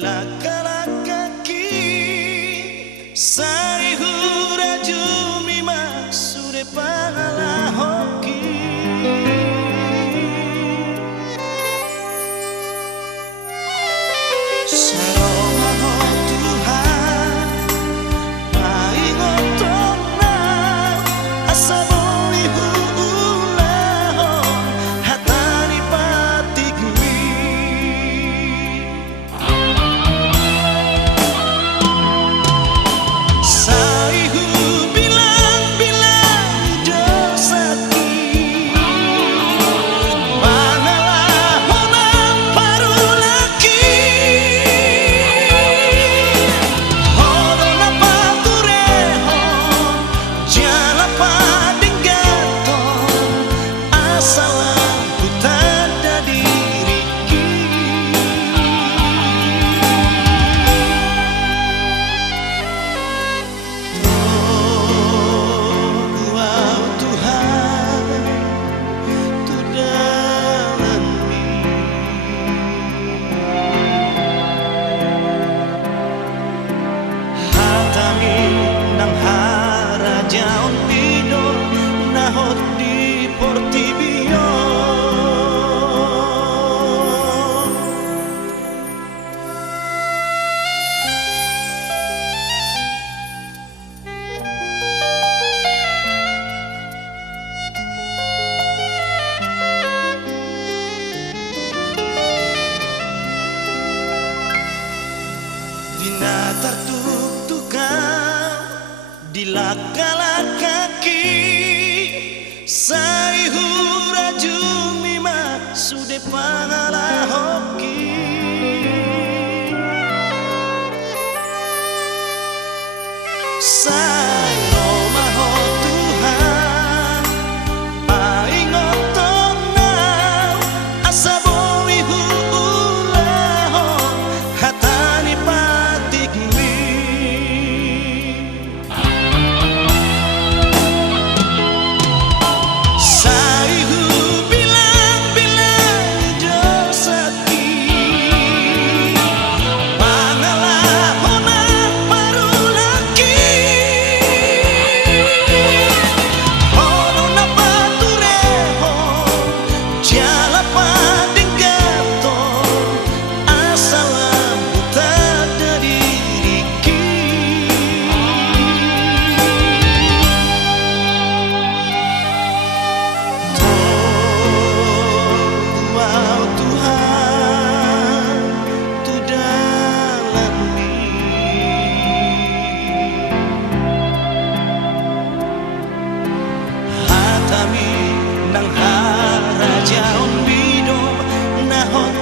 Dilakala kaki Saihura jumi maksude pangala hoki Saroma ho Tuhan paingotona asaboli huulahon hatani patigmi Saihu bilang-bilang dosaki Mangalah honang parulaki Horona paturehon Jala padinggaton Asalam putada diriki Wow Tuhan tu dalam hatami nang harajaon pido nahot di Portibio Dina tertuktukan dilakala kaki Saihura jumi maksude pangala hoki Saroma ho Tuhan paingotona asabowi huulahon hatani patigmi Saihu bilang-bilang dosaki Mangalah honang parulaki Horona paturehon Jala padinggaton Asalam putada diriki Wow Tuhan tu dalam hatami nang harajaon bido nahot